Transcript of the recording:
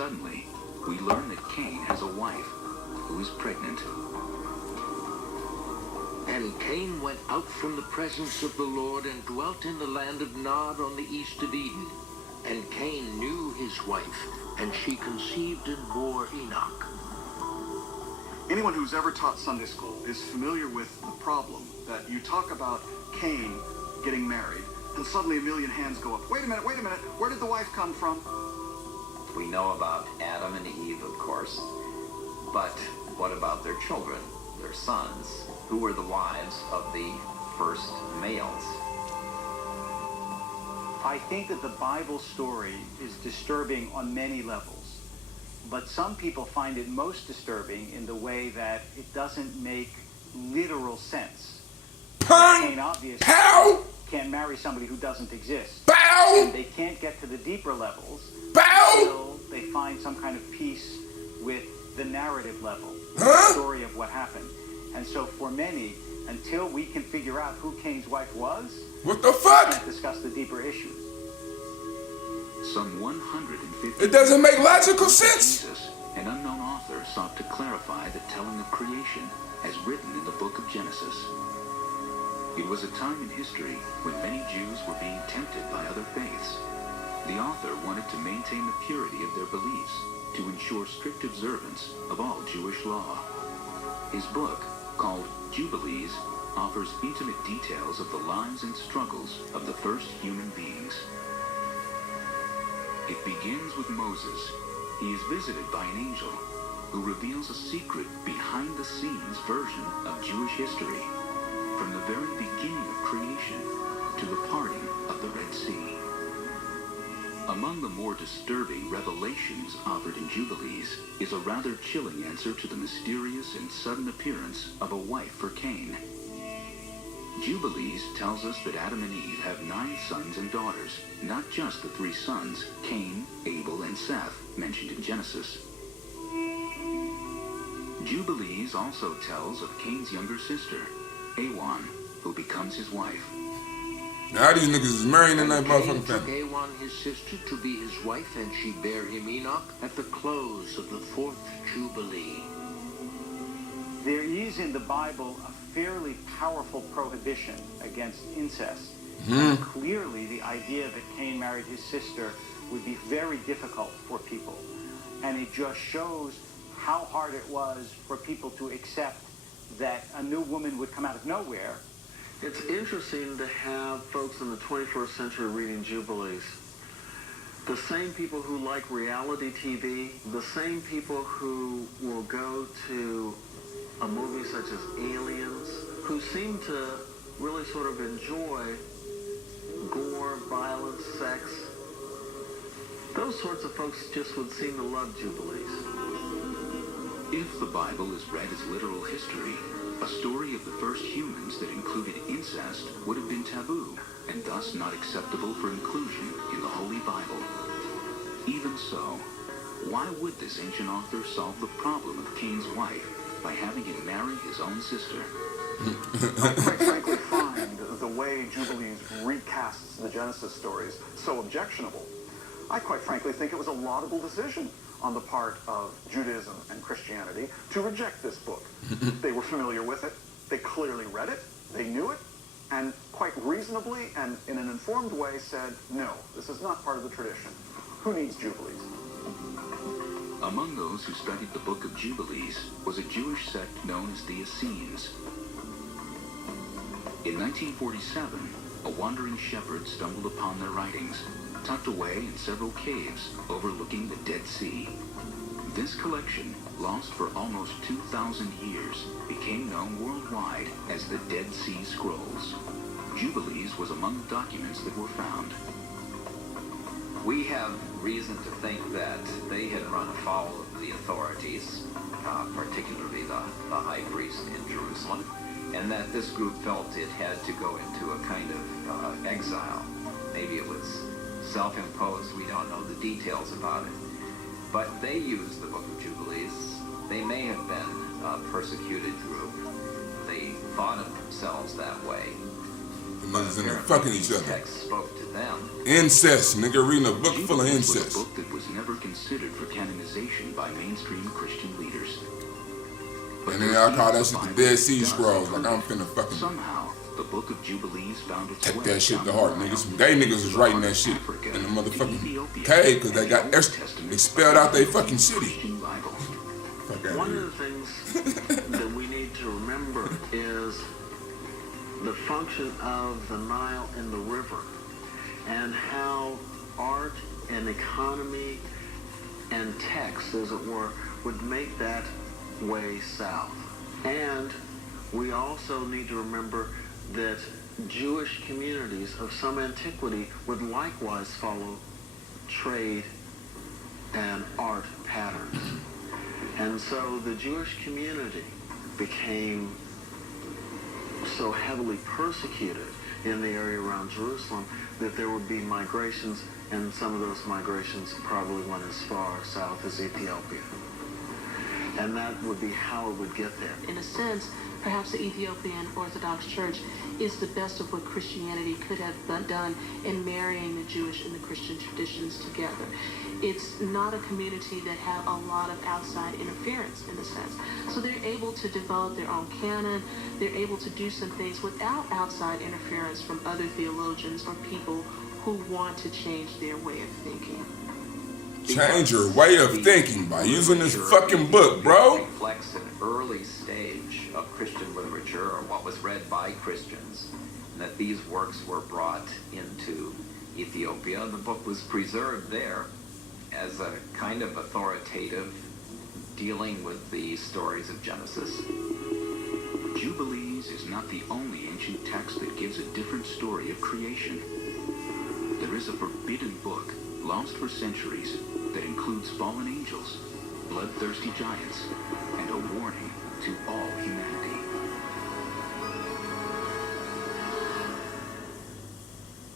suddenly, we learn that Cain has a wife who is pregnant. And Cain went out from the presence of the Lord and dwelt in the land of Nod on the east of Eden. And Cain knew his wife, and she conceived and bore Enoch. Anyone who's ever taught Sunday school is familiar with the problem that you talk about Cain getting married, and suddenly a million hands go up. Wait a minute, where did the wife come from? We know about Adam and Eve, of course, but what about their children, their sons? Who were the wives of the first males? I think that the Bible story is disturbing on many levels, but some people find it most disturbing in the way that it doesn't make literal sense. Cain obviously can't marry somebody who doesn't exist. And they can't get to the deeper levels until they find some kind of peace with the narrative level, the story of what happened. And so for many, until we can figure out who Cain's wife was, what the fuck? We can't discuss the deeper issues. Some 150 It doesn't make logical sense. Jesus, an unknown author, sought to clarify the telling of creation as written in the book of Genesis. It was a time in history when many Jews were being tempted by other faiths. The author wanted to maintain the purity of their beliefs to ensure strict observance of all Jewish law. His book, called Jubilees, offers intimate details of the lives and struggles of the first human beings. It begins with Moses. He is visited by an angel who reveals a secret behind-the-scenes version of Jewish history, from the very beginning of creation to the parting of the Red Sea. Among the more disturbing revelations offered in Jubilees is a rather chilling answer to the mysterious and sudden appearance of a wife for Cain. Jubilees tells us that Adam and Eve have 9 sons and daughters, not just the 3 sons, Cain, Abel, and Seth, mentioned in Genesis. Jubilees also tells of Cain's younger sister, Awan, who becomes his wife. Now these niggas is marrying in that Cain motherfucking took family. Awan, his sister, to be his wife, and she bare him Enoch at the close of the 4th Jubilee. There is in the Bible a fairly powerful prohibition against incest. And clearly the idea that Cain married his sister would be very difficult for people. And it just shows how hard it was for people to accept that a new woman would come out of nowhere. It's interesting to have folks in the 21st century reading Jubilees. The same people who like reality TV, the same people who will go to a movie such as Aliens, who seem to really sort of enjoy gore, violence, sex. Those sorts of folks just would seem to love Jubilees. If the Bible is read as literal history, a story of the first humans that included incest would have been taboo, and thus not acceptable for inclusion in the Holy Bible. Even so, why would this ancient author solve the problem of Cain's wife by having him marry his own sister? I quite frankly find the way Jubilees recasts the Genesis stories so objectionable. I quite frankly think it was a laudable decision on the part of Judaism and Christianity to reject this book. They were familiar with it, they clearly read it, they knew it, and quite reasonably and in an informed way said, no, this is not part of the tradition. Who needs Jubilees? Among those who studied the Book of Jubilees was a Jewish sect known as the Essenes. In 1947, a wandering shepherd stumbled upon their writings, tucked away in several caves overlooking the Dead Sea. This collection, lost for almost 2,000 years, became known worldwide as the Dead Sea Scrolls. Jubilees was among the documents that were found. We have reason to think that they had run afoul of the authorities, particularly the high priest in Jerusalem, and that this group felt it had to go into a kind of exile. Maybe it was self-imposed, we don't know the details about it. But they used the Book of Jubilees. They may have been a persecuted group. They thought of themselves that way. Niggas in there apparently fucking each these other. texts spoke to them. Incest, nigga, reading a book full of Jubilees was incest. a book that was never considered for canonization by mainstream Christian leaders. But And then there I call that seems shit the Bible Dead Sea does Scrolls. approve Like I'm it. finna fucking Somehow, the Book of Jubilees found its take way that shit down to heart, the niggas. route Some gay niggas was writing that shit Africa, in the to motherfucking Ethiopia, cave because they and got the Old Testament they spelled out they by fucking the city. Christian Bible. Fuck out One here. of the things that we need to remember is the function of the Nile and the river, and how art and economy and text, as it were, would make that way south. And we also need to remember that Jewish communities of some antiquity would likewise follow trade and art patterns. And so the Jewish community became so heavily persecuted in the area around Jerusalem that there would be migrations, and some of those migrations probably went as far south as Ethiopia. And that would be how it would get there. In a sense, perhaps the Ethiopian Orthodox Church is the best of what Christianity could have done in marrying the Jewish and the Christian traditions together. It's not a community that had a lot of outside interference, in a sense. So they're able to develop their own canon. They're able to do some things without outside interference from other theologians or people who want to change their way of thinking. Change your way of thinking by using this fucking book, bro. Reflects an early stage of Christian literature, or what was read by Christians, and that these works were brought into Ethiopia. The book was preserved there as a kind of authoritative dealing with the stories of Genesis. Jubilees is not the only ancient text that gives a different story of creation. There is a forbidden book, lost for centuries, that includes fallen angels, bloodthirsty giants, and a warning to all